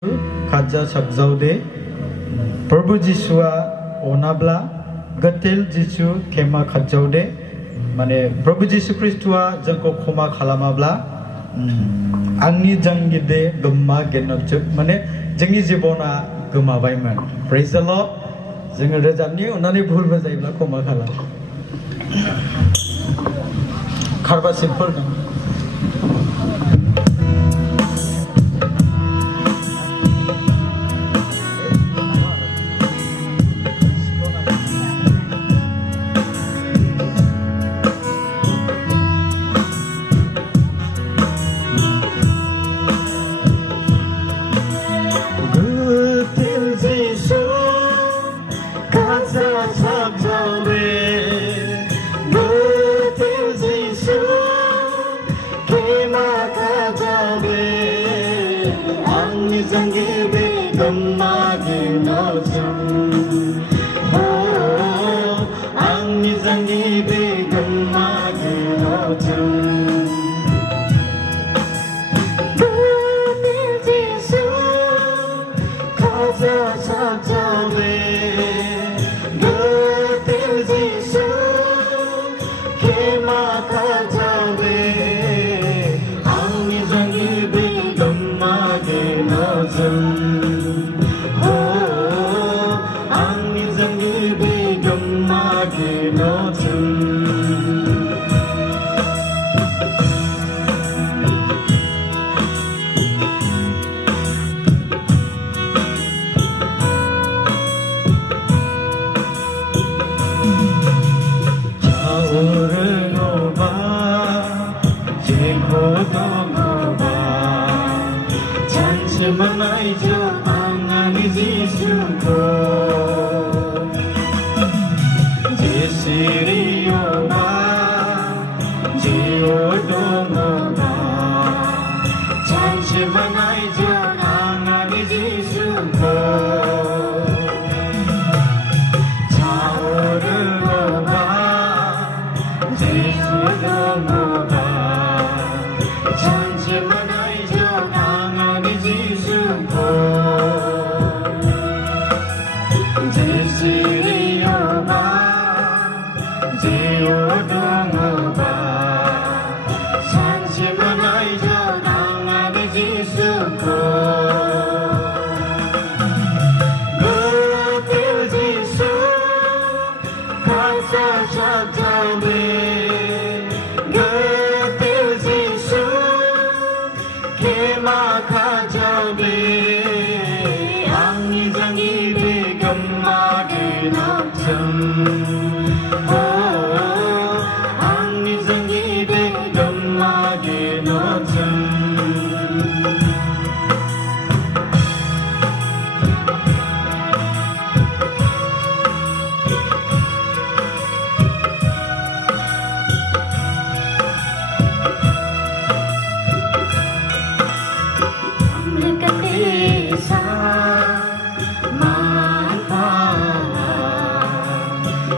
Kaja sabjaude Prabhu Jisua onabla gatel Jisu kema khajaude mane Prabhu Jisu Kristua jangko khoma khalamabla angni jangide gemma genobjuk mane jangi jibona gemabaiman. Praise the Lord. Jangan rejamni unani bhul bajaibla khoma khalam. Kharba simple dong.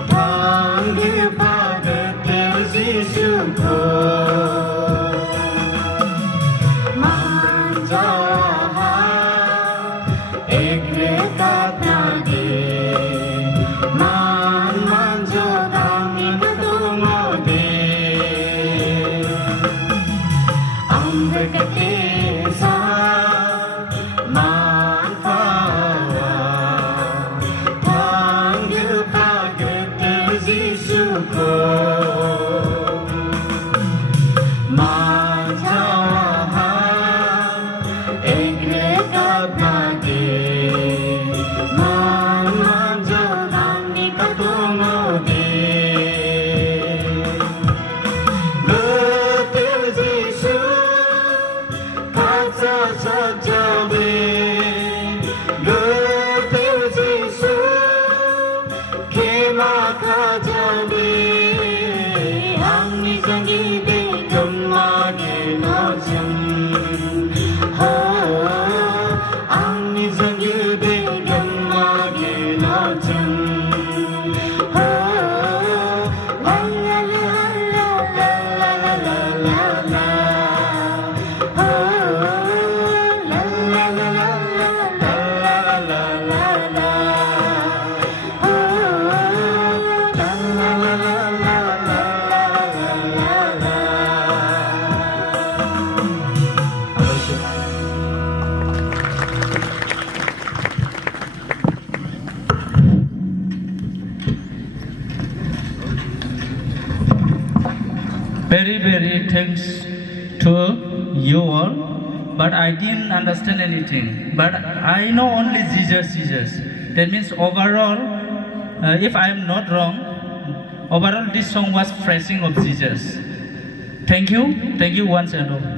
Ta Very, very thanks to you all. But I didn't understand anything. But I know only Jesus, Jesus. That means overall, if I am not wrong, overall this song was praising of Jesus. Thank you once and all.